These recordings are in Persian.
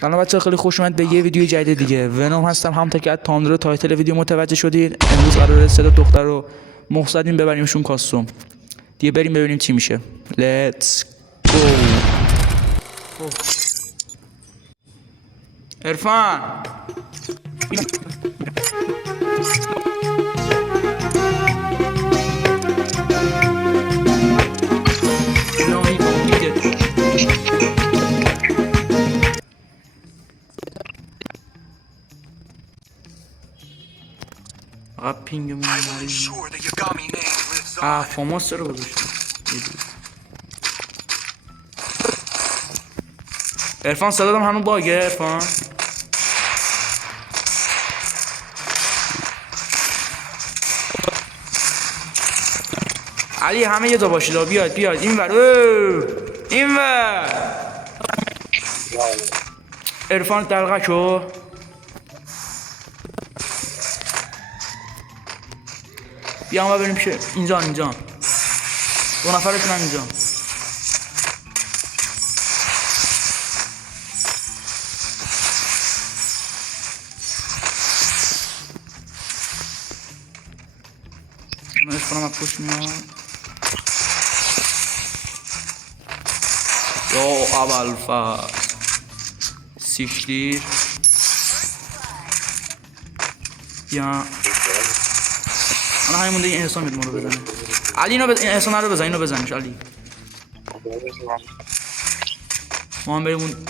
سلام بچه‌ها، خیلی خوش اومد به یه ویدیو جدید دیگه. ونوم هستم، همونطور که از تایتل تایتل ویدیو متوجه شدید. امروز قراره سه تا دختر رو مخزدیم ببریمشون کاستوم دیگه. بریم ببینیم چی میشه. لیتس گو. عرفان فقط پینگمون فاماس رو گذاشتم. عرفان صدا دارم هنوز باگه. عرفان علی همه یه جا باشید. بیاد اینور اینور. عرفان دلغک شو. بیام و بریم پیش اینجا. دو نفرشون هم اینجا. من اشکنم از پشت میاد. یا اول فاز سیشتیر یا الان همین مونده این انسان میاد ما رو بزنه. علی اینو این انسان رو بزن. اینو بزنش علی. ما هم بریم اون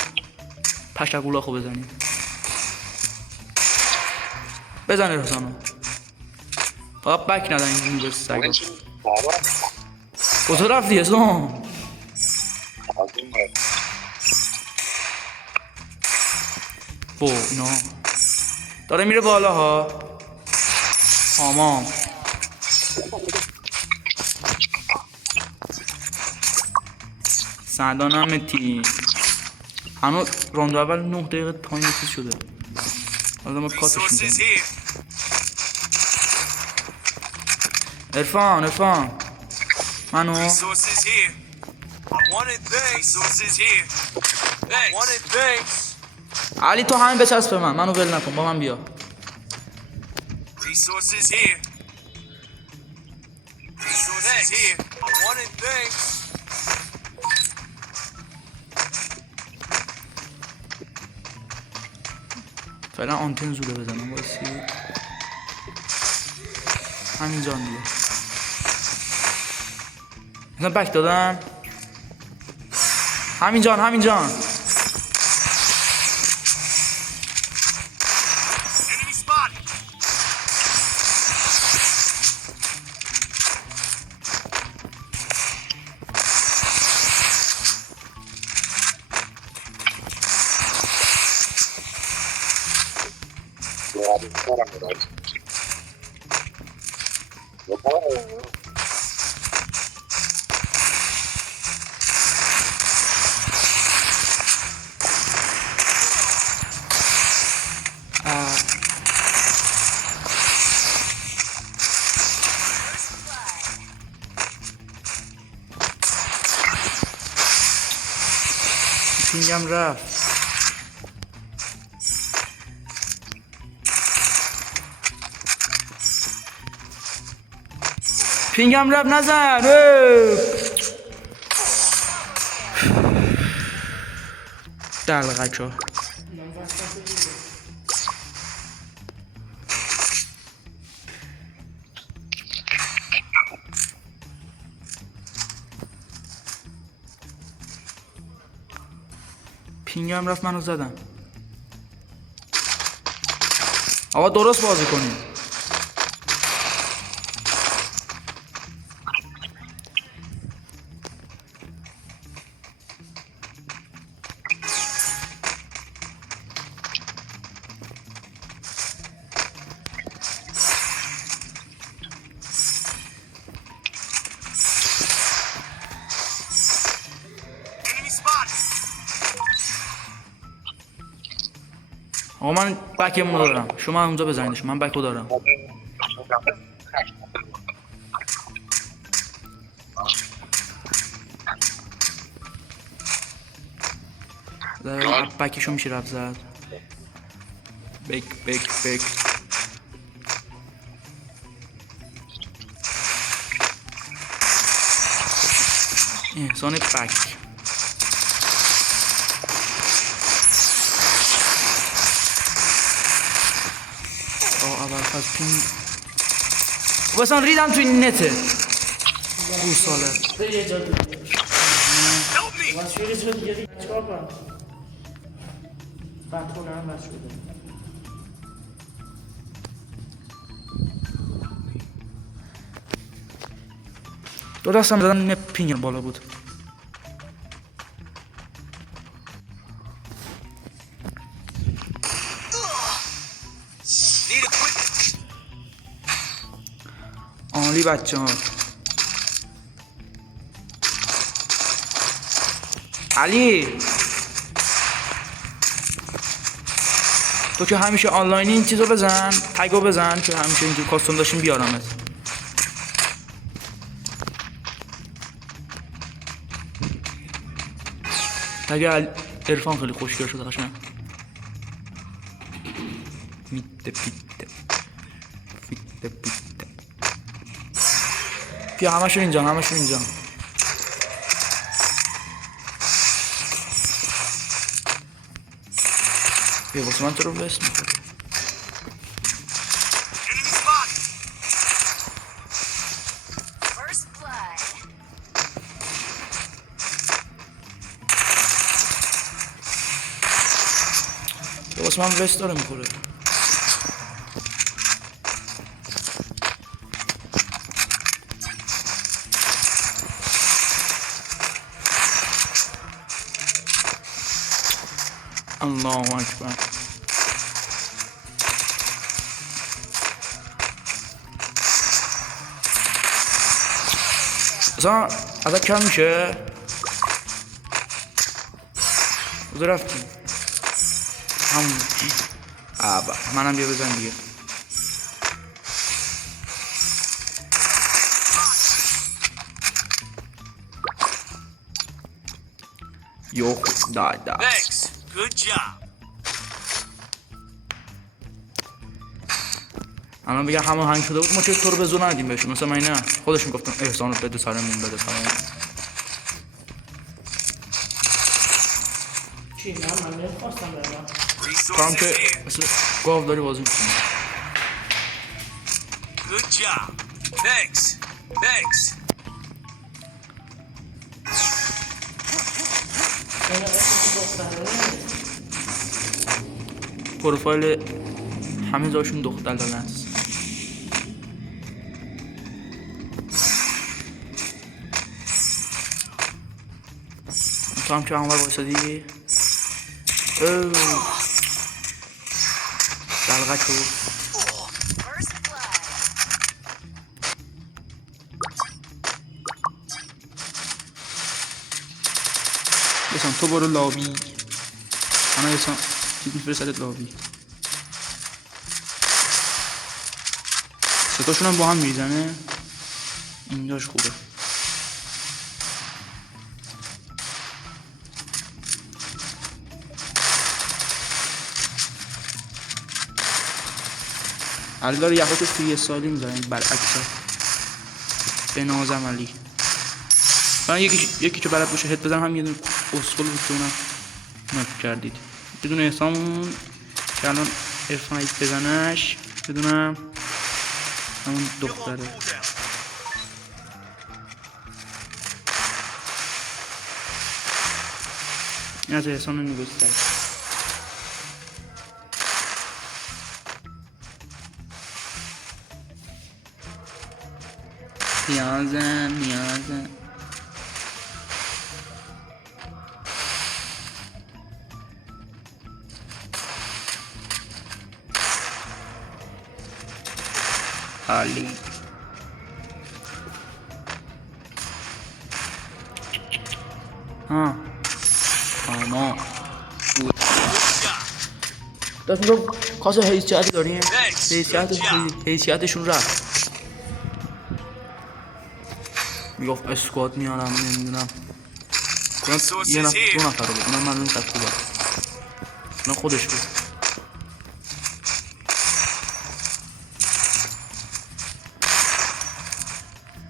پشتگولا خوب بزنیم. بزن انسانو. فقط بک ندن این رو سگا. کجا رفتی اسلام؟ اینا داره میره بالا ها. تمام. سعدانم تیم هنوز راند اول 9 دقیقه تایم چیز شده. حالا ما کاتش میدیم. عرفان منو علی تو همین بچسب به منو ول نکن. با من بیا. فعلا آنتن زوده بزنم. باسی همینجا دیگه. مثلا بک دادم. همینجا پینگم رفت. نزن. دلغکا پینگم رفت. منو زدم. آقا درست بازی کنیم. آقا من بکمون دارم. شما اونجا بزنیدش. من بکو دارم. بکشو میشه رفت زد. بک احسان بک. اول فاز پین واسه ریدم توی نته گوساله. دو دستم زدم پینگ بالا بود. عالی بچه ها. علی تو که همیشه آنلاینی این چیزو بزن، تگو بزن که همیشه اینجور کاستوم داشتیم بیارمت. تگ عرفان خیلی خوشگل شده قشنگ. میته بیا همشون اینجا بیا واسه من تو رو بس میکنه. بیا واسه من وست داره میخوره. الله اکبر. اصلا ازت کم میشه. کجا رفتی؟ همون منم بیا بزن دیگه. یو دادا. Good job. الان بگم همون هنگ شده بود ما چه تو رو به زور ندیم بهشون. مثلا من نه خودش میگفتم احسان رو بده سرمون بده سرمون. چی نه من نخواستم برم. کام که مثل گاو داری بازی میکنی. Good job. Thanks. پروفایل همه جاشون دخترانه است. تو هم که همون بایستادی دلغه چو بسان تو برو لابی. انا بسان چیز میفرستدت لابی. ستاشون هم با هم میزنه. اینجاش خوبه. علی داره یخوتو توی سالی میزنه برعکس به نازم علی. من یکی که بلد باشه هد بزنم هم یه دونه اسکل بود که اونم نک کردید. یه دونه احسامون که الان عرفان هید بزنش. یه دونه همون دختره. این از احسان رو نگوست کرد. نیازم علی آما دست میگم کاسه حیثیتی داریم. حیثیتشون رفت. میگفت اسکواد میارم نمیدونم. یه نفر دو نفر رو بود. اونم معلوم تکوبه. نه خودش بود.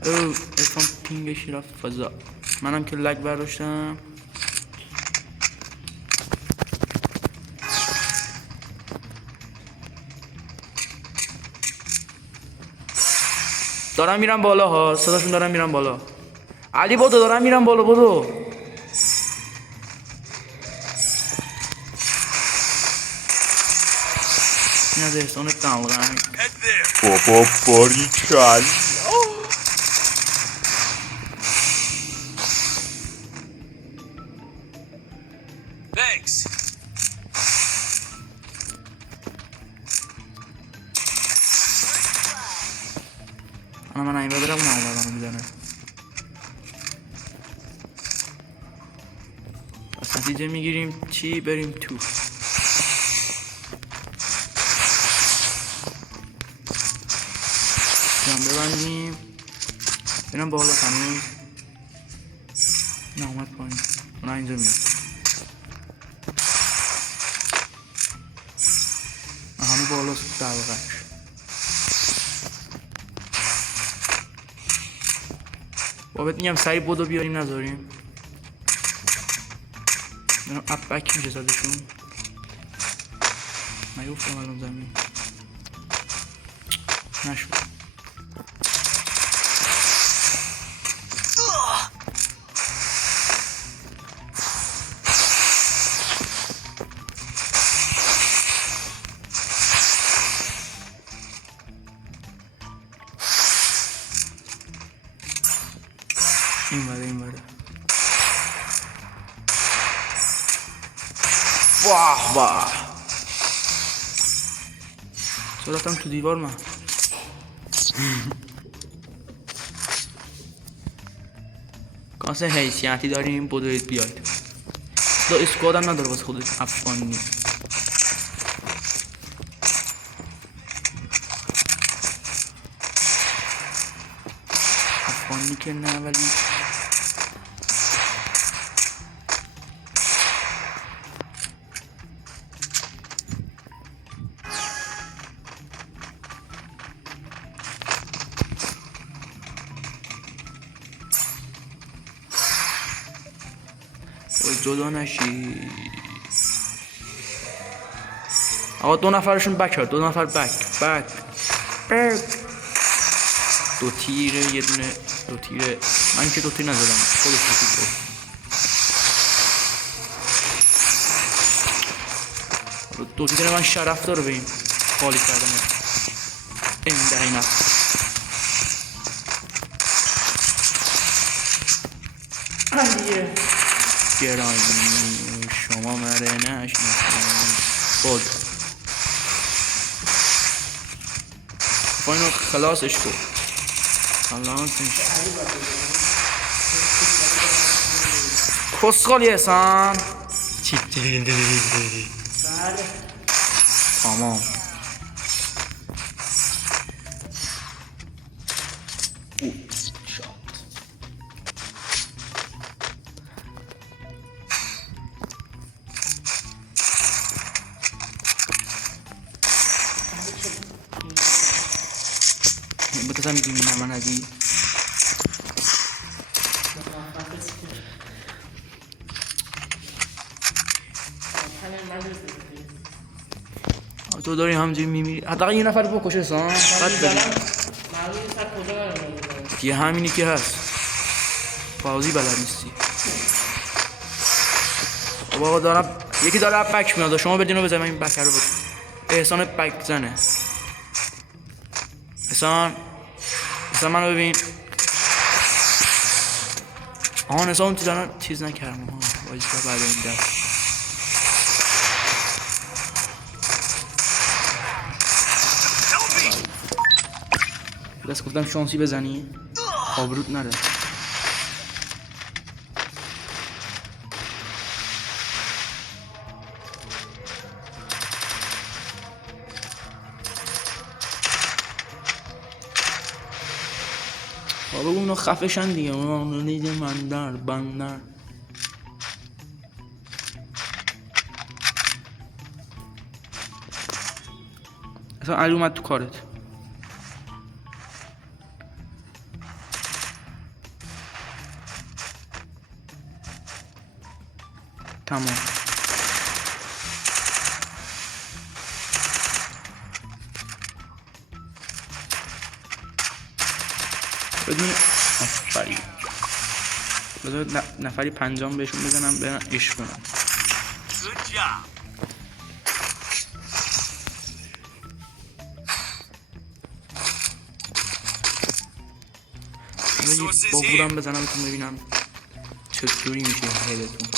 او افام پینگش رفت فضا. منم که لگ برداشتم. دارم میرم بالا ها، صداشون دارم میرم بالا. علی بدو، دارم میرم بالا، بدو. این از احسان دلغن. Head there. بابا باریکل. Thanks. من این برم اون آمدن میزنه. پس نتیجه میگیریم چی؟ بریم تو. جام ببندیم. برم بالا تنوز. نه اومد پایین. نه اینجا میاد. همه بالا دلغک. بابت میگم سریع بودو بیاریم نذاریم. برم اپ بک میشه زدشون. نیفتم الان زمین. نشد. این بره واه واه. چرا رفتم تو دیوار من؟ کاسه حیثیتی داریم، بدوید بیاید. دو اسکواد هم نداره واسه خودش افغانی. افغانی که نه ولی جدا نشی. آقا دو نفرشون بک ها، دو نفر بک. دو تیره یه دونه دو تیره. من که دو تیر نزدم، خودش دو تیر بود. دو تیره من شرف داره به این خالی کردن این دهی نفت. گرامی شما مره نشنید بود پایینو خلاصش کن. خلاصش کسخالی احسان تمام. بتازم میدونی من ازی تو داری همجوری میمیری. حداقل یه نفر بکش احسان بعد ببین که همینی که هست. بازی بلد نیستی. آقا دارم یکی داره بک میاد، شما بدینو بزنم این بک رو. احسان بک زنه. احسان منو ببین. آهان احسان چیز نکردم. وایستا بعد این دست گفتم شانسی بزنی آبروت نره. بابا اونو خفشن دیگه. اونو نیده من بندر اصلا علی اومد تو کارت. تمام. بدون آفرین. بذار نفری 5 بهشون بزنم برن عشق کنم. Good job. با بودم بزنم بهتون ببینم چطوری میشه هیلتون.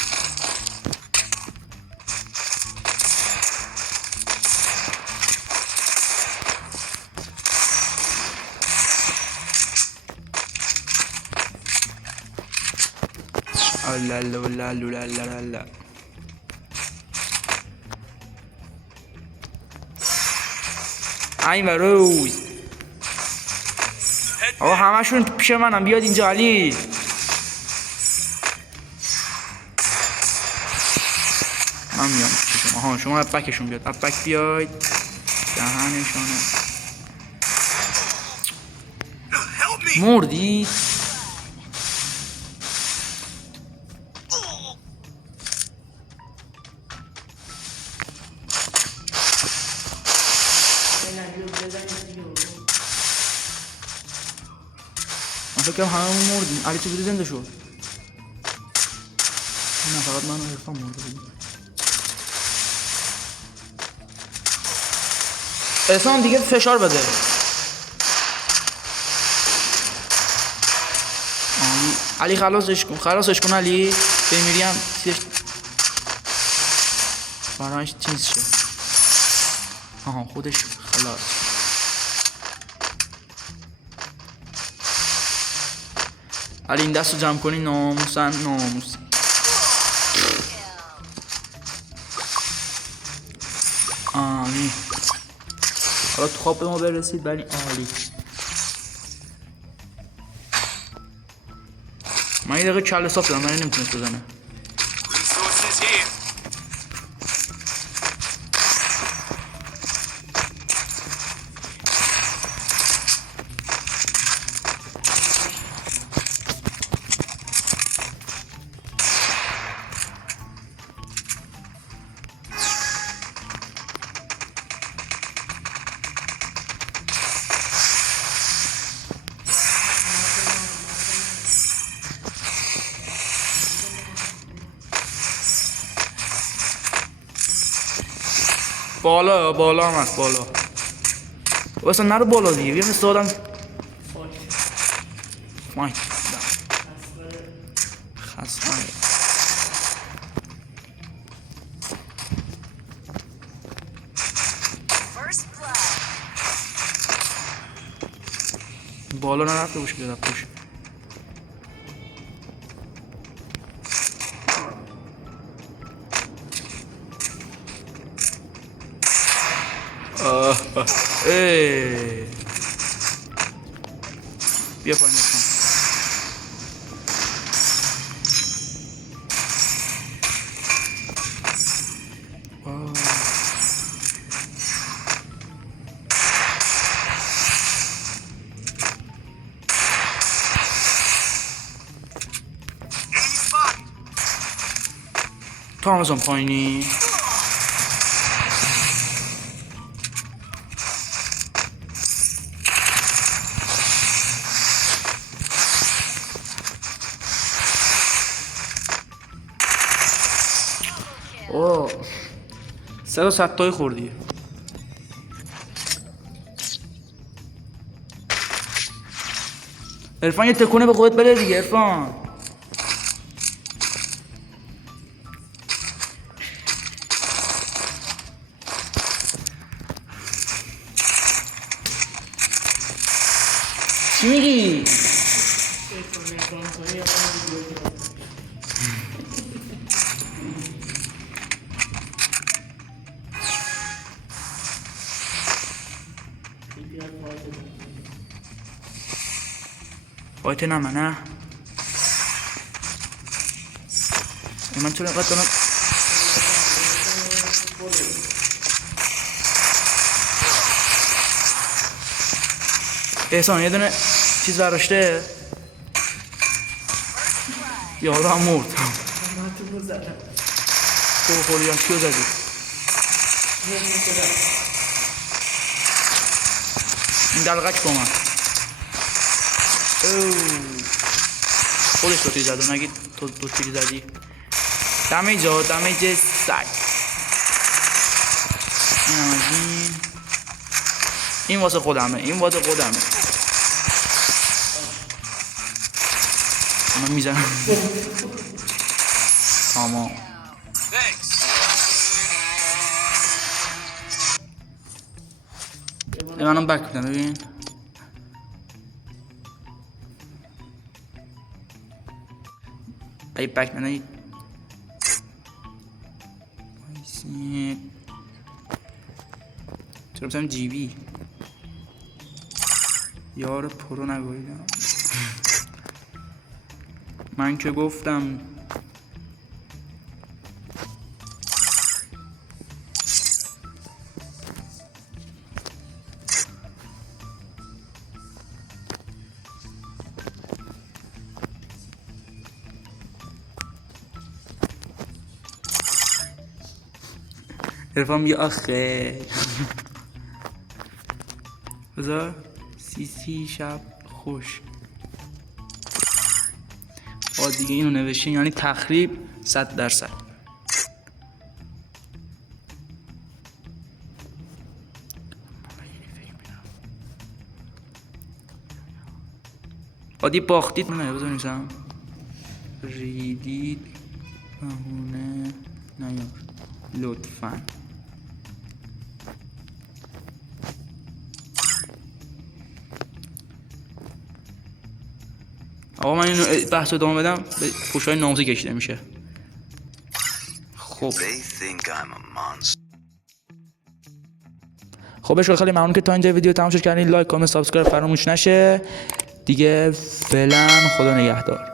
لا این وروز آقا همشون پیش منم. بیاد اینجا علی. من میام پیش شما. شما اپکشون بیاد. اپک بیاید دهنشانه. مردی؟ من فکرم همه مردیم. علی چجوری زنده شد؟ نه فقط من و عرفان مرده بودیم. احسان دیگه فشار بده. علی خلاصش کن علی. بمیری هم براش چیز شه. آها خودش خلاص. علی این دست رو جمع کنی. ناموسن ناموس. آمی حالا تو خواب به ما برسید ولی عالی. من یه دقیقه کله صاف دادم ولی نمیتونست بزنه. Resources here. بالا هم هست. بالا اصلا نرو بالا دیگه. بیا مثل آدم فاین خسته. بالا نرفته باشه. بیاد پوش. بیا پایین اصلا. تو هم ازم پایینی. اوه 100 تایی خوردی. عرفان یه تکونه به خودت بده دیگه. عرفان چی میگی؟ فایت نه من چون اینقدر دارم احسان یه دونه چیز برداشته یارو هم مرد. من تو رو زدم. تو خوریان کیو زدی؟ این دلغک با من خودش تو تیر زده نگید تو تیر زدی. دمیج ها دمیج سگ. این هم از این واسه خودمه این واسه خودمه. من میزنم تمام. Thanks. منم بک بدم ببین. ای بک من چرا بسیم جی بی یار پرو نگویدم. من که گفتم عرفان میگه آخه بذار سی شب خوش. دیگه اینو نوشتین یعنی تخریب 100%. عادی باختید نه بذار نویسم ریدید بهونه نیار لطفاً. آقا من اینو بحث ادامه بدم به پوشای ناموسی کشیده میشه. خب خب خیلی ممنون که تا اینجا ویدیو تمام شد. کردین لایک کامنت سابسکرایب فراموش نشه دیگه. فعلا خدا نگهدار.